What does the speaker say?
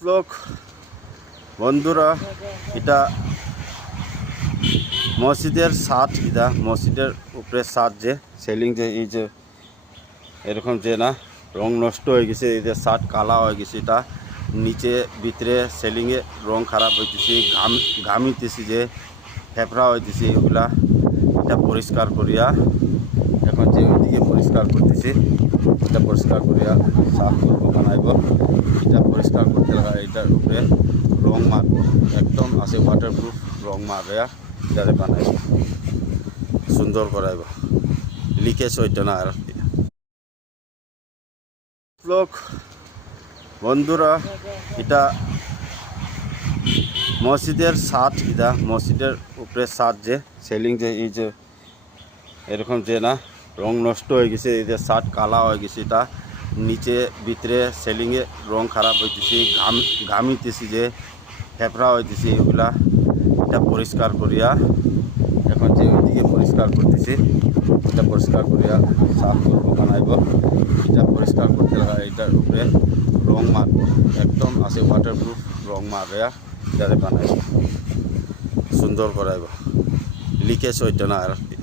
লোক বন্ধুরা, এটা মসজিদের ছাদ। এটা মসজিদের উপরে ছাদ, যে সেলিং, যে এই যে এরকম যে না রং নষ্ট হয়ে গেছে, এই যে ছাদ কালা হয়ে গেছে। এটা নিচে ভিতরে সেলিংয়ে রং খারাপ হইতেছে, ঘামিতেছি, যে ফেফড়া হইতেছে, এগুলা এটা পরিষ্কার করিয়া এখন যে ওইদিকে পরিষ্কার করতেছি। এটা পরিষ্কার করিয়া সাফ করবো, বানাইব। এটা পরিষ্কার করতে লাগা, এটার উপরে রং মারব, একদম আছে ওয়াটারপ্রুফ রং মারিয়া এটারে বানাইব, সুন্দর করাইব, লিকেজ হইতো না আর কি। লোক বন্ধুরা, এটা মসজিদের ছাদ। এটা মসজিদের উপরে ছাদ, যে সেলিং, যে এই যে এরকম যে না রং নষ্ট হয়ে গেছে, এই যে ছাদ কালা হয়ে গেছে। এটা নিচে ভিতরে সেলিংয়ে রং খারাপ হইতেছে, ঘামিতেছি, যে ফেফড়া হইতেছে, এগুলা এটা পরিষ্কার করিয়া এখন যে ওইদিকে পরিষ্কার করতেছি। এটা পরিষ্কার করিয়া সাফ করবো, বানাইব। এটা পরিষ্কার করতে লাগা, এটার উপরে রং মারব, একদম আছে ওয়াটারপ্রুফ রং মারিয়া এটারে বানাইব, সুন্দর করাইব, লিকেজ হইতো না আর কি।